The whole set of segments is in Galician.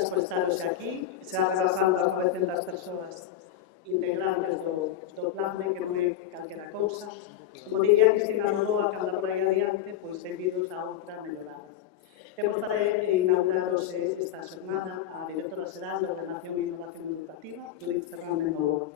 grazas por estar hoxe aquí, xa rebasando as 900 persoas integrantes do plan de que non é calquera cousa. Como diría Cristina Novoa, cando por aí adiante, pois benvidos a outra mellorada. Temos para inaugurar hoxe esta xornada a directora xeral de Ordenación e Innovación Educativa, Judith Fernández Novoa.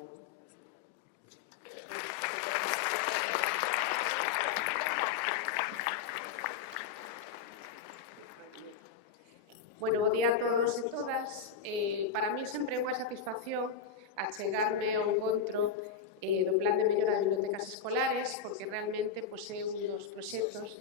Bueno, bo día a todos e todas. Para mí sempre é unha satisfacción achegarme ao encontro do Plan de Mellora de Bibliotecas Escolares, porque realmente é un dos proxectos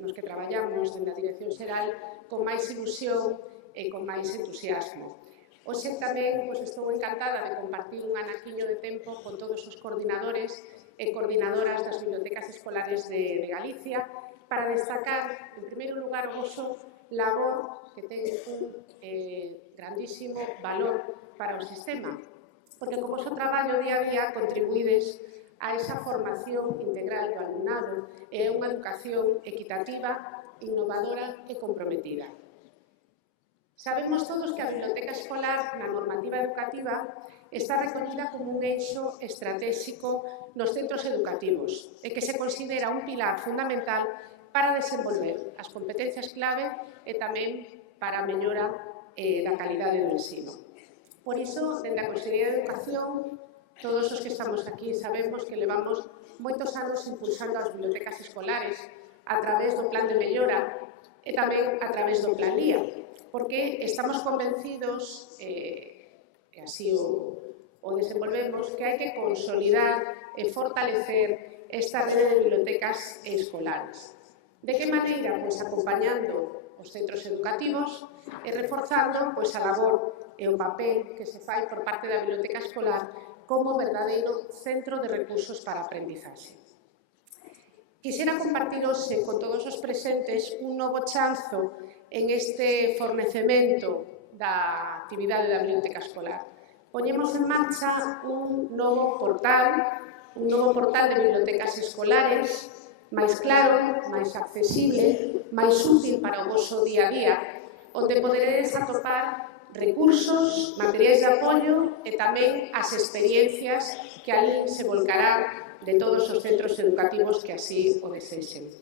nos que traballamos dentro da Dirección Xeral con máis ilusión e con máis entusiasmo. Hoxe tamén estou encantada de compartir un anaquiño de tempo con todos os coordinadores e coordinadoras das bibliotecas escolares de Galicia para destacar, en primeiro lugar, o voso labor que ten un grandísimo valor para o sistema, porque co voso traballo día a día contribuídes a esa formación integral do alumnado e a unha educación equitativa, innovadora e comprometida. Sabemos todos que a biblioteca escolar na normativa educativa está recollida como un eixo estratégico nos centros educativos e que se considera un pilar fundamental para desenvolver as competencias clave e tamén para a mellora da calidade do ensino. Por iso, dende a Consellería de Educación, todos os que estamos aquí sabemos que levamos moitos anos impulsando as bibliotecas escolares a través do Plan de Mellora e tamén a través do Plan LIA, porque estamos convencidos, e así o desenvolvemos, que hai que consolidar e fortalecer esta rede de bibliotecas escolares. De que maneira? Pois acompañando os centros educativos e reforzando a labor e o papel que se fai por parte da biblioteca escolar como verdadeiro centro de recursos para a aprendizaxe. Quixera compartir hoxe con todos os presentes un novo chanzo en este fornecemento da actividade da biblioteca escolar. Poñemos en marcha un novo portal de bibliotecas escolares máis claro, máis accesible, máis útil para o voso día a día, onde poderedes atopar recursos, materiais de apoio e tamén as experiencias que ali se volcarán de todos os centros educativos que así o desexen.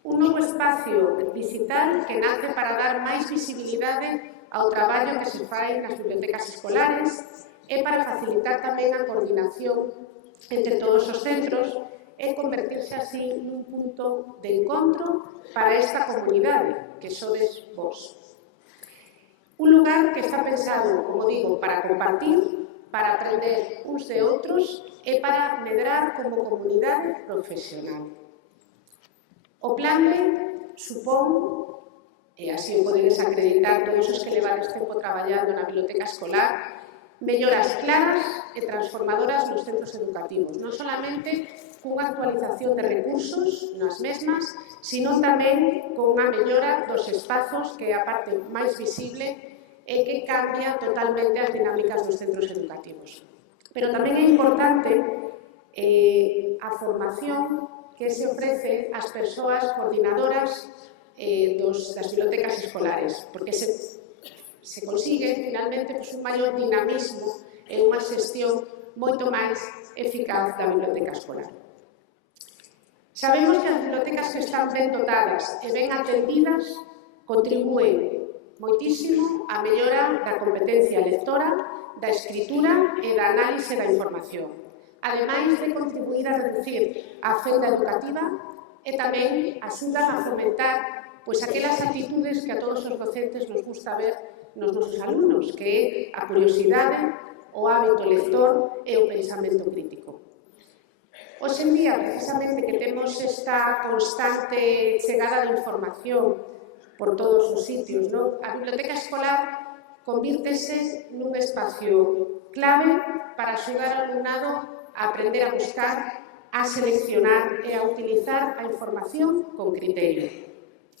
Un novo espacio digital que nace para dar máis visibilidade ao traballo que se fai nas bibliotecas escolares e para facilitar tamén a coordinación entre todos os centros e convertirse así nun punto de encontro para esta comunidade que sodes vos. Un lugar que está pensado, como digo, para compartir, para aprender uns de outros e para medrar como comunidade profesional. O plan B supón, e así o podedes acreditar todos os que levades tempo traballando na biblioteca escolar, melloras claras e transformadoras nos centros educativos, non solamente cunha actualización de recursos nas mesmas, sino tamén con unha mellora dos espazos que é a parte máis visible e que cambia totalmente as dinámicas dos centros educativos. Pero tamén é importante a formación que se ofrece ás persoas coordinadoras das bibliotecas escolares, porque se consigue finalmente un maior dinamismo e unha xestión moito máis eficaz da biblioteca escolar. Sabemos que as bibliotecas que están ben dotadas e ben atendidas contribúen moitísimo á mellora da competencia lectora, da escritura e da análise da información, ademais de contribuir a reducir a fenda educativa e tamén axudan a fomentar aquelas actitudes que a todos os docentes nos gusta ver nos nosos alumnos, que é a curiosidade, o hábito lector e o pensamento crítico. Hoxe en día, precisamente, que temos esta constante chegada de información por todos os sitios, a biblioteca escolar convírtese nun espacio clave para axudar ao alumnado a aprender a buscar, a seleccionar e a utilizar a información con criterio.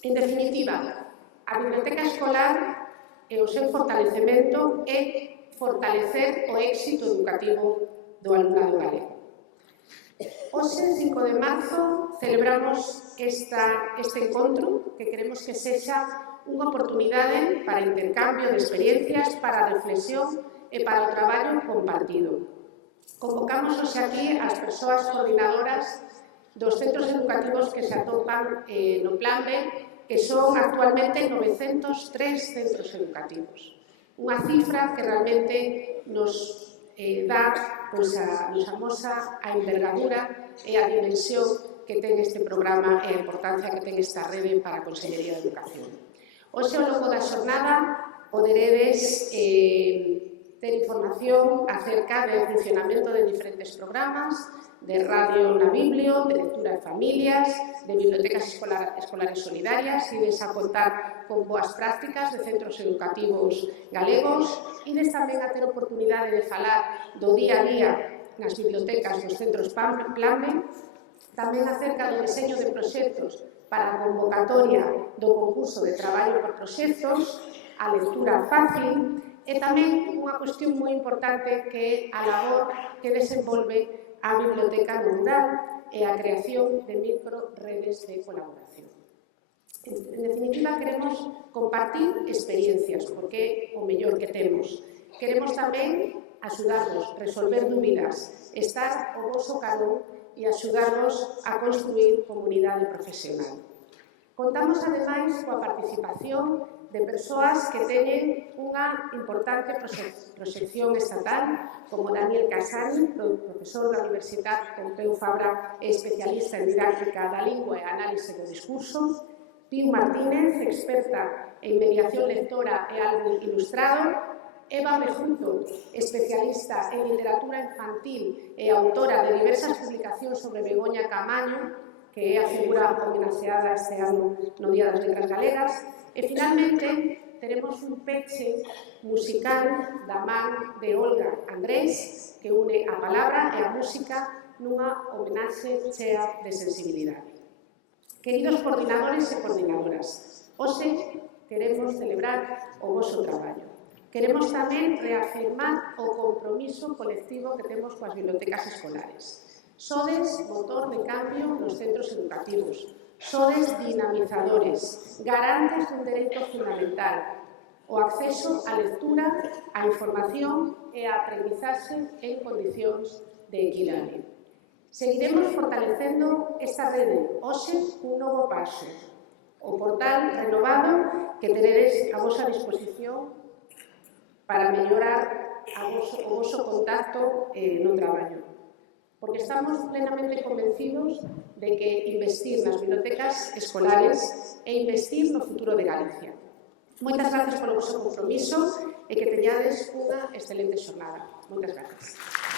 En definitiva, a biblioteca escolar e o seu fortalecemento é fortalecer o éxito educativo do alumnado galego. Hoxe, 5 de marzo, celebramos este encontro que queremos que sexa unha oportunidade para intercambio de experiencias, para a reflexión e para o traballo compartido. Convocamos hoxe aquí as persoas coordinadoras dos centros educativos que se atopan no Plan B, que son actualmente 903 centros educativos. Unha cifra que realmente nos nos amosa a envergadura e a dimensión que ten este programa e a importancia que ten esta rede para a Consellería de Educación. Hoxe, ao longo da xornada, poderedes ter información acerca do funcionamento de diferentes programas, de radio na Biblio, de lectura de familias, de bibliotecas escolares solidarias, ides a contar con boas prácticas de centros educativos galegos, ides tamén a ter oportunidade de falar do día a día nas bibliotecas dos centros Plan B, tamén acerca do diseño de proxectos para a convocatoria do concurso de traballo por proxectos, a lectura fácil e tamén unha cuestión moi importante que é a labor que desenvolve a Biblioteca Rural e a creación de microredes de colaboración. En definitiva, queremos compartir experiencias, porque é o mellor que temos. Queremos tamén axudarnos, resolver dúbidas, estar ao voso carón e axudarnos a construir comunidade profesional. Contamos, ademais, coa participación de persoas que teñen unha importante proxección estatal, como Daniel Casani, profesor da Universidade Pompeu Fabra e especialista en didáctica da lingua e análise do discurso, Piu Martínez, experta en mediación lectora e álbum ilustrado, Eva Mejunto, especialista en literatura infantil e autora de diversas publicacións sobre Begoña Camaño, que é a figura homenaxeada este ano no Día das Letras Galegas, e, finalmente, teremos un peche musical da man de Olga Andrés, que une a palabra e a música nunha homenaxe chea de sensibilidade. Queridos coordinadores e coordinadoras, hoxe queremos celebrar o voso traballo. Queremos tamén reafirmar o compromiso colectivo que temos coas bibliotecas escolares. Sodes motor de cambio nos centros educativos. Sodes dinamizadores, garantes dun dereito fundamental, o acceso á lectura, á información e á aprendizaxe en condicións de equidade. Seguiremos fortalecendo esta rede, hoxe un novo paso, o portal renovado que teredes a vosa disposición para mellorar o voso contacto no traballo. Porque estamos plenamente convencidos de que investir nas bibliotecas escolares é investir no futuro de Galicia. Moitas gracias polo vosso compromiso e que teñades unha excelente xornada. Moitas gracias.